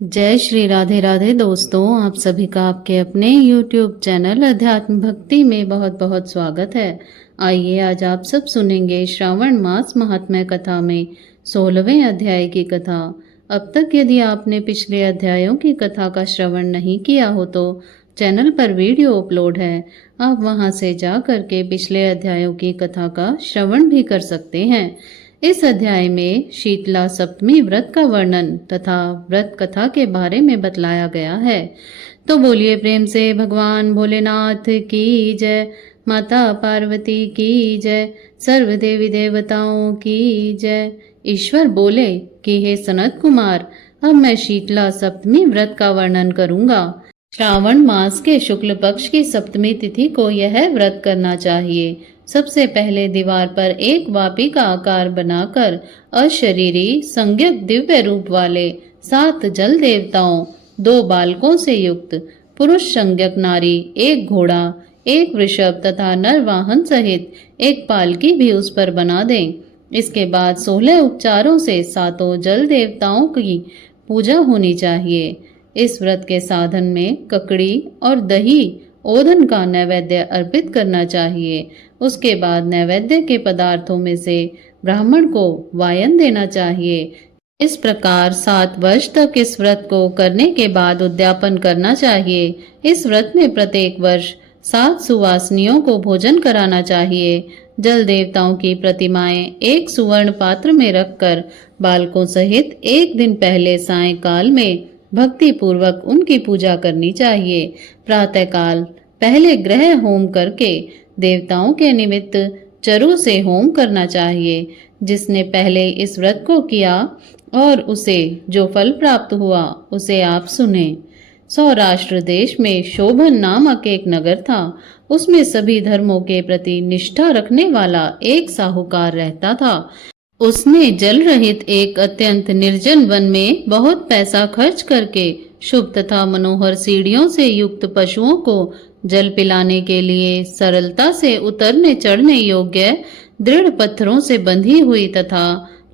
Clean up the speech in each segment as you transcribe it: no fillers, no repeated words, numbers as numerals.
जय श्री राधे राधे दोस्तों, आप सभी का आपके अपने YouTube चैनल अध्यात्म भक्ति में बहुत बहुत स्वागत है। आइए आज आप सब सुनेंगे श्रावण मास महात्म्य कथा में 16वें अध्याय की कथा। अब तक यदि आपने पिछले अध्यायों की कथा का श्रवण नहीं किया हो तो चैनल पर वीडियो अपलोड है, आप वहां से जा करके पिछले अध्यायों की कथा का श्रवण भी कर सकते हैं। इस अध्याय में शीतला सप्तमी व्रत का वर्णन तथा व्रत कथा के बारे में बतलाया गया है। तो बोलिए प्रेम से भगवान भोलेनाथ की जय, माता पार्वती की जय, सर्व देवी देवताओं की जय। ईश्वर बोले कि हे सनत कुमार, अब मैं शीतला सप्तमी व्रत का वर्णन करूंगा। श्रावण मास के शुक्ल पक्ष की सप्तमी तिथि को यह व्रत करना चाहिए। सबसे पहले दीवार पर एक वापी का आकार बनाकर अशरीरी संज्ञक दिव्य रूप वाले 7 जल देवताओं, 2 बालकों से युक्त पुरुष संज्ञक नारी, 1 घोड़ा, 1 वृषभ तथा नर वाहन सहित 1 पालकी भी उस पर बना दें। इसके बाद 16 उपचारों से 7 जल देवताओं की पूजा होनी चाहिए। इस व्रत के साधन में ककड़ी और दही ओधन का नैवेद्य अर्पित करना चाहिए। उसके बाद नैवेद्य के पदार्थों में से ब्राह्मण को वायन देना चाहिए। इस प्रकार 7 वर्ष तक इस व्रत को करने के बाद उद्यापन करना चाहिए। इस व्रत में प्रत्येक वर्ष 7 सुवासिनियों को भोजन कराना चाहिए। जल देवताओं की प्रतिमाएं एक सुवर्ण पात्र में रखकर बालकों सहित एक दिन पहले सायंकाल में भक्ति पूर्वक उनकी पूजा करनी चाहिए। प्रातःकाल पहले ग्रह होम करके देवताओं के निमित्त चरु से होम करना चाहिए। जिसने पहले इस व्रत को किया और उसे जो फल प्राप्त हुआ उसे आप सुने। सौराष्ट्र देश में शोभन नामक एक नगर था। उसमें सभी धर्मों के प्रति निष्ठा रखने वाला एक साहूकार रहता था। उसने जल रहित एक अत्यंत निर्जन वन में बहुत पैसा खर्च करके शुभ तथा मनोहर सीढ़ियों से युक्त पशुओं को जल पिलाने के लिए सरलता से उतरने चढ़ने योग्य दृढ़ पत्थरों से बंधी हुई तथा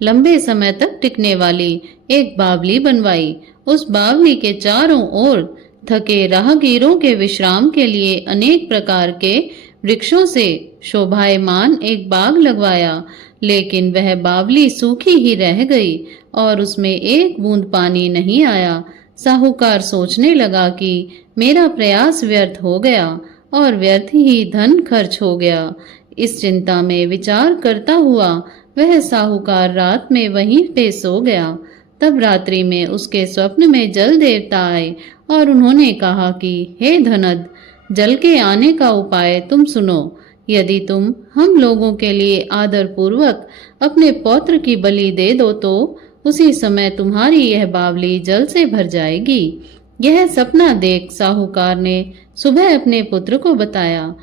लंबे समय तक टिकने वाली एक बावली बनवाई। उस बावली के चारों ओर थके राहगीरों के विश्राम के लिए अनेक प्रकार के वृक्षों से शोभायमान एक बाग लगवाया। लेकिन वह बावली सूखी ही रह गई और उसमें एक बूंद पानी नहीं आया। साहूकार सोचने लगा कि मेरा प्रयास व्यर्थ हो गया और व्यर्थ ही धन खर्च हो गया। इस चिंता में विचार करता हुआ वह साहूकार रात में वहीं पे सो गया। तब रात्रि में उसके स्वप्न में जल देवता आए और उन्होंने कहा कि हे धनद, जल के आने का उपाय तुम सुनो। यदि तुम हम लोगों के लिए आदर पूर्वक अपने पौत्र की बलि दे दो तो उसी समय तुम्हारी यह बावली जल से भर जाएगी। यह सपना देख साहूकार ने सुबह अपने पुत्र को बताया।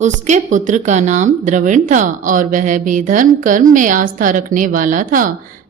उसके पुत्र का नाम द्रविण था और वह भी धर्म कर्म में आस्था रखने वाला था।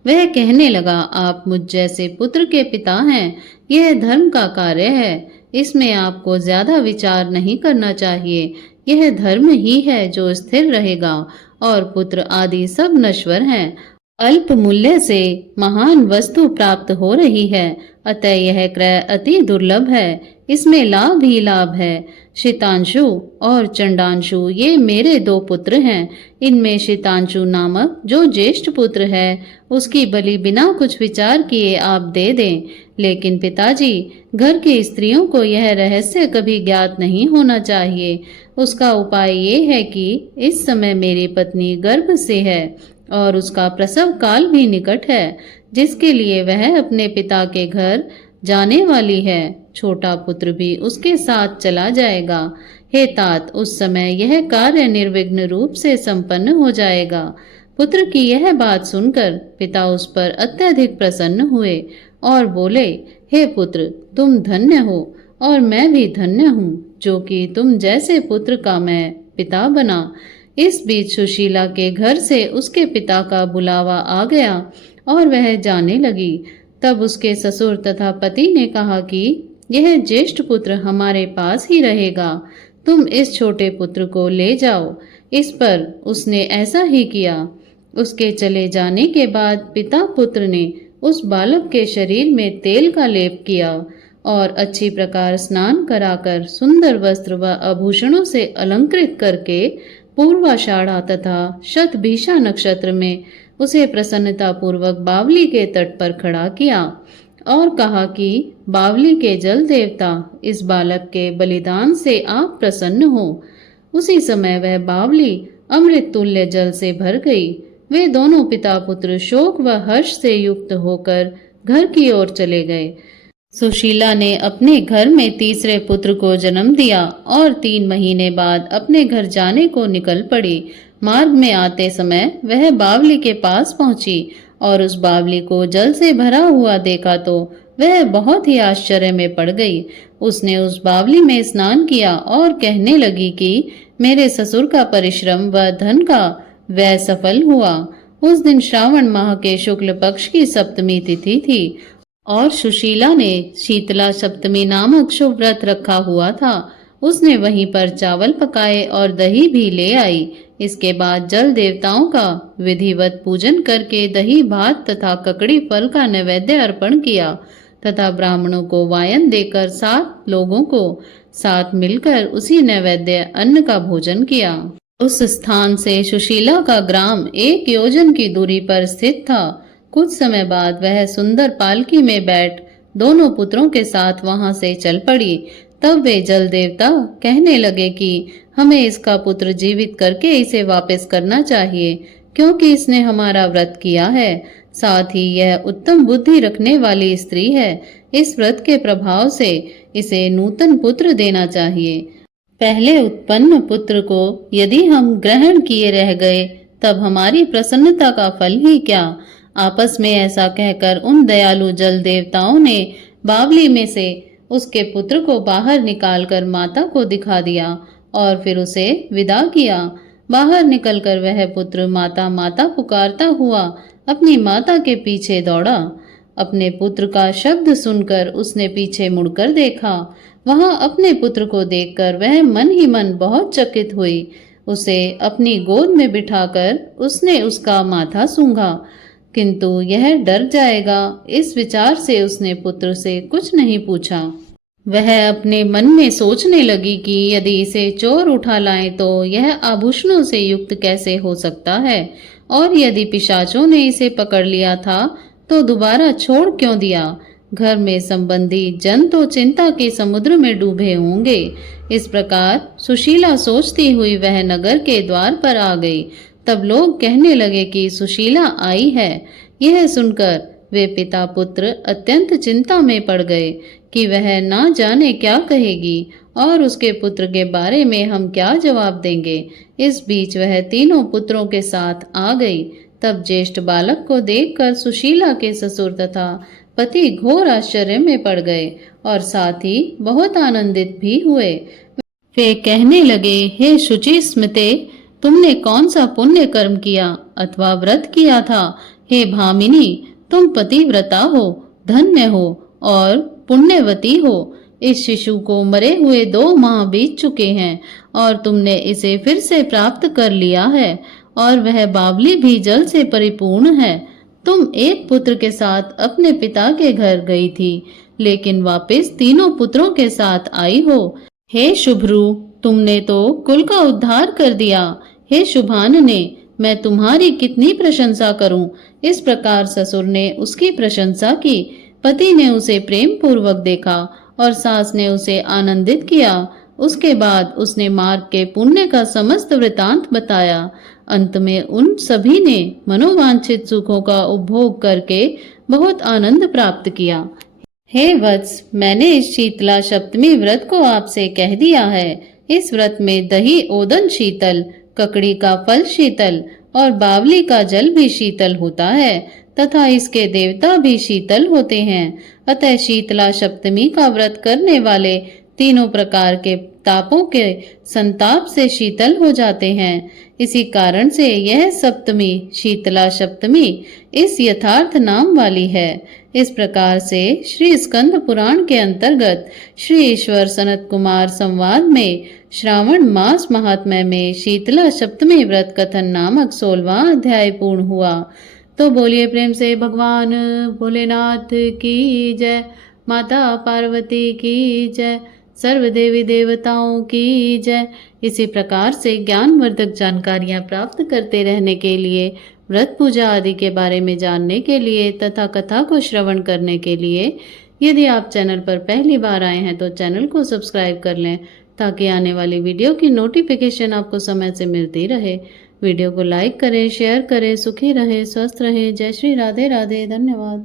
वह कहने लगा, आप मुझ जैसे पुत्र के पिता हैं। यह धर्म का कार्य है, इसमें आपको ज्यादा विचार नहीं करना चाहिए। यह धर्म ही है जो स्थिर रहेगा और पुत्र आदि सब नश्वर हैं। अल्प मूल्य से महान वस्तु प्राप्त हो रही है, अतः यह क्रय अति दुर्लभ है। इसमें लाभ ही लाभ है। शीतांशु और चंडांशु ये मेरे 2 पुत्र हैं। इनमें शीतांशु नामक जो ज्येष्ठ पुत्र है उसकी बलि बिना कुछ विचार किए आप दे दें। लेकिन पिताजी, घर की स्त्रियों को यह रहस्य कभी ज्ञात नहीं होना चाहिए। उसका उपाय ये है कि इस समय मेरी पत्नी गर्भ से है और उसका प्रसव काल भी निकट है, जिसके लिए वह अपने पिता के घर जाने वाली है। छोटा पुत्र भी उसके साथ चला जाएगा। हे तात, उस समय यह कार्य निर्विघ्न रूप से संपन्न हो जाएगा। पुत्र की यह बात सुनकर पिता उस पर अत्यधिक प्रसन्न हुए और बोले, हे पुत्र, तुम धन्य हो और मैं भी धन्य हूँ जो कि तुम जैसे पुत्र का मैं पिता बना। इस बीच सुशीला के घर से उसके पिता का बुलावा आ गया और वह जाने लगी। तब उसके ससुर तथा पति ने कहा कि यह ज्येष्ठ पुत्र हमारे पास ही रहेगा, तुम इस छोटे पुत्र को ले जाओ। इस पर उसने ऐसा ही किया। उसके चले जाने के बाद पिता पुत्र ने उस बालक के शरीर में तेल का लेप किया और अच्छी प्रकार स्नान कराकर सुंदर वस्त्र व आभूषणों से अलंकृत करके पूर्वाषाढ़ा तथा शतभिषा नक्षत्र में उसे प्रसन्नता पूर्वक बावली के तट पर खड़ा किया और कहा कि बावली के जल देवता, इस बालक के बलिदान से आप प्रसन्न हो। उसी समय वह बावली अमृत तुल्य जल से भर गई। वे दोनों पिता पुत्र शोक व हर्ष से युक्त होकर घर की ओर चले गए। सुशीला ने अपने घर में तीसरे पुत्र को जन्म दिया और 3 महीने बाद अपने घर जाने को निकल पड़ी। मार्ग में आते समय वह बावली के पास पहुंची और उस बावली को जल से भरा हुआ देखा तो वह बहुत ही आश्चर्य में पड़ गई। उसने उस बावली में स्नान किया और कहने लगी कि मेरे ससुर का परिश्रम व धन का व्यय सफल हुआ। उस दिन श्रावण माह के शुक्ल पक्ष की सप्तमी तिथि थी और सुशीला ने शीतला सप्तमी नामक शुभ व्रत रखा हुआ था। उसने वहीं पर चावल पकाए और दही भी ले आई। इसके बाद जल देवताओं का विधिवत पूजन करके दही भात तथा ककड़ी फल का नैवेद्य अर्पण किया तथा ब्राह्मणों को वायन देकर 7 लोगों को साथ मिलकर उसी नैवेद्य अन्न का भोजन किया। उस स्थान से सुशीला का ग्राम 1 योजन की दूरी पर स्थित था। कुछ समय बाद वह सुंदर पालकी में बैठ दोनों पुत्रों के साथ वहां से चल पड़ी। तब वे जल देवता कहने लगे कि हमें इसका पुत्र जीवित करके इसे वापस करना चाहिए, क्योंकि इसने हमारा व्रत किया है। साथ ही यह उत्तम बुद्धि रखने वाली स्त्री है। इस व्रत के प्रभाव से इसे नूतन पुत्र देना चाहिए। पहले उत्पन्न पुत्र को यदि हम ग्रहण किए रह गए तब हमारी प्रसन्नता का फल ही क्या। आपस में ऐसा कहकर उन दयालु जल देवताओं ने बावली में से उसके पुत्र को बाहर निकालकर माता को दिखा दिया और फिर उसे विदा किया। बाहर निकलकर वह पुत्र माता माता पुकारता हुआ अपनी माता के पीछे दौड़ा। अपने पुत्र का शब्द सुनकर उसने पीछे मुड़कर देखा। वहां अपने पुत्र को देखकर वह मन ही मन बहुत चकित हुई। उसे अपनी गोद में बिठाकर उसने उसका माथा सूंघा, किंतु यह डर जाएगा, इस विचार से उसने पुत्र से कुछ नहीं पूछा। वह अपने मन में सोचने लगी कि यदि इसे चोर उठा लाएं तो यह आभूषणों से युक्त कैसे हो सकता है, और यदि पिशाचों ने इसे पकड़ लिया था तो दोबारा छोड़ क्यों दिया। घर में संबंधी जन तो चिंता के समुद्र में डूबे होंगे। इस प्रकार सुशीला सोचती हुई वह नगर के द्वार पर आ गई। तब लोग कहने लगे कि सुशीला आई है। यह सुनकर वे पिता पुत्र अत्यंत चिंता में पड़ गए कि वह ना जाने क्या कहेगी और उसके पुत्र के बारे में हम क्या जवाब देंगे। इस बीच वह तीनों पुत्रों के साथ आ गई। तब ज्येष्ठ बालक को देखकर सुशीला के ससुर तथा पति घोर आश्चर्य में पड़ गए और साथ ही बहुत आनंदित भी हुए। वे कहने लगे, हे शुचि स्मिते, तुमने कौन सा पुण्य कर्म किया अथवा व्रत किया था। हे भामिनी, तुम पतिव्रता हो, धन्य हो और पुण्यवती हो। इस शिशु को मरे हुए 2 माह बीत चुके हैं और तुमने इसे फिर से प्राप्त कर लिया है और वह बावली भी जल से परिपूर्ण है। तुम एक पुत्र के साथ अपने पिता के घर गई थी, लेकिन वापस तीनों पुत्रों के साथ आई हो। हे शुभ्रू, तुमने तो कुल का उद्धार कर दिया। हे शुभानने, मैं तुम्हारी कितनी प्रशंसा करूं। इस प्रकार ससुर ने उसकी प्रशंसा की। पति ने उसे प्रेम पूर्वक देखा और सास ने उसे आनंदित किया। उसके बाद उसने मार्ग के पुण्य का समस्त वृतांत बताया। अंत में उन सभी ने मनोवांछित सुखों का उपभोग करके बहुत आनंद प्राप्त किया। हे वत्स, मैंने इस शीतला सप्तमी व्रत को आपसे कह दिया है। इस व्रत में दही ओदन शीतल, ककड़ी का फल शीतल और बावली का जल भी शीतल होता है तथा इसके देवता भी शीतल होते हैं। अतः शीतला सप्तमी का व्रत करने वाले तीनों प्रकार के तापों के संताप से शीतल हो जाते हैं। इसी कारण से यह सप्तमी शीतला सप्तमी इस यथार्थ नाम वाली है। इस प्रकार से श्री स्कंद पुराण के अंतर्गत श्री ईश्वर सनत कुमार संवाद में श्रावण मास महात्म्य में शीतला सप्तमी व्रत कथन नामक 16वां अध्याय पूर्ण हुआ। तो बोलिए प्रेम से भगवान भोलेनाथ की जय, माता पार्वती की जय, सर्व देवी देवताओं की जय। इसी प्रकार से ज्ञानवर्धक जानकारियाँ प्राप्त करते रहने के लिए, व्रत पूजा आदि के बारे में जानने के लिए तथा कथा को श्रवण करने के लिए यदि आप चैनल पर पहली बार आए हैं तो चैनल को सब्सक्राइब कर लें ताकि आने वाली वीडियो की नोटिफिकेशन आपको समय से मिलती रहे। वीडियो को लाइक करें, शेयर करें। सुखी रहें, स्वस्थ रहें। जय श्री राधे राधे। धन्यवाद।